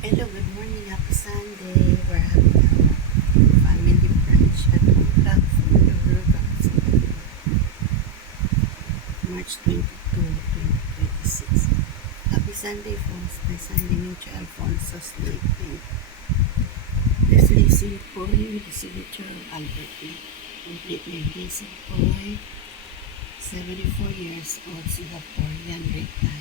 Hello, good morning. Happy Sunday. We're having our family brunch at home club for the March 22, 2026. Happy Sunday, folks. My son Dimitri Alfonso sleeping. This Lizzie Boy, the signature of Albert Lee. Complete name Lizzie Boy, 74 years old, Singaporean, retired.